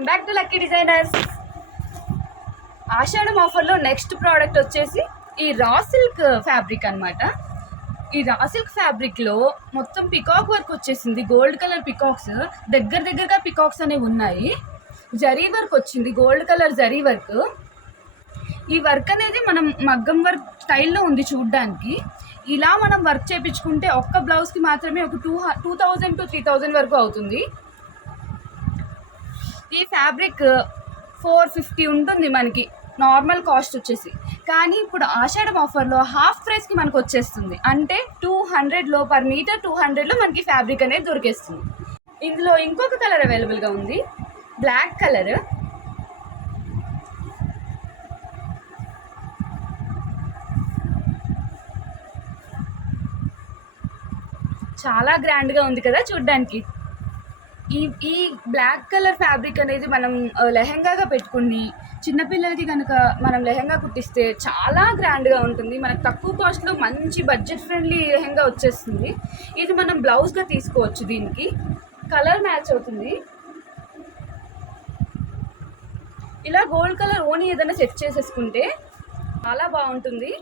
Welcome back to lucky designers. ఆషాఢం ఆఫర్లో next product వచ్చేసి ఈ రా సిల్క్ ఫ్యాబ్రిక్ అనమాట. ఈ రా సిల్క్ ఫ్యాబ్రిక్లో మొత్తం పికాక్ వర్క్ వచ్చేసింది. గోల్డ్ కలర్ పికాక్స్, దగ్గరగా పికాక్స్ అనేవి ఉన్నాయి. జరీ వర్క్ వచ్చింది, గోల్డ్ కలర్ జరీ వర్క్. ఈ వర్క్ అనేది మనం మగ్గం వర్క్ స్టైల్లో ఉంది చూడ్డానికి. ఇలా మనం వర్క్ చేయించుకుంటే ఒక్క బ్లౌజ్కి మాత్రమే ఒక 2000 to 3000 వరకు అవుతుంది. ఈ ఫ్యాబ్రిక్ 450 ఉంటుంది మనకి నార్మల్ కాస్ట్ వచ్చేసి. కానీ ఇప్పుడు ఆషాఢం ఆఫర్లో హాఫ్ ప్రైస్కి మనకు వచ్చేస్తుంది. అంటే 200లో పర్ మీటర్ 200లో మనకి ఫ్యాబ్రిక్ అనేది దొరికేస్తుంది. ఇందులో ఇంకొక కలర్ అవైలబుల్గా ఉంది, బ్లాక్ కలర్. చాలా గ్రాండ్గా ఉంది కదా చూడ్డానికి. ఈ బ్లాక్ కలర్ ఫ్యాబ్రిక్ అనేది మనం లెహెంగాగా పెట్టుకుని చిన్నపిల్లలకి కనుక మనం లెహెంగా కుట్టిస్తే చాలా గ్రాండ్గా ఉంటుంది. మనకు తక్కువ కాస్ట్లో మంచి బడ్జెట్ ఫ్రెండ్లీ లెహెంగా వచ్చేస్తుంది. ఇది మనం బ్లౌజ్గా తీసుకోవచ్చు. దీనికి కలర్ మ్యాచ్ అవుతుంది. ఇలా గోల్డ్ కలర్ ఓని ఏదైనా సెట్ చేసేసుకుంటే చాలా బాగుంటుంది.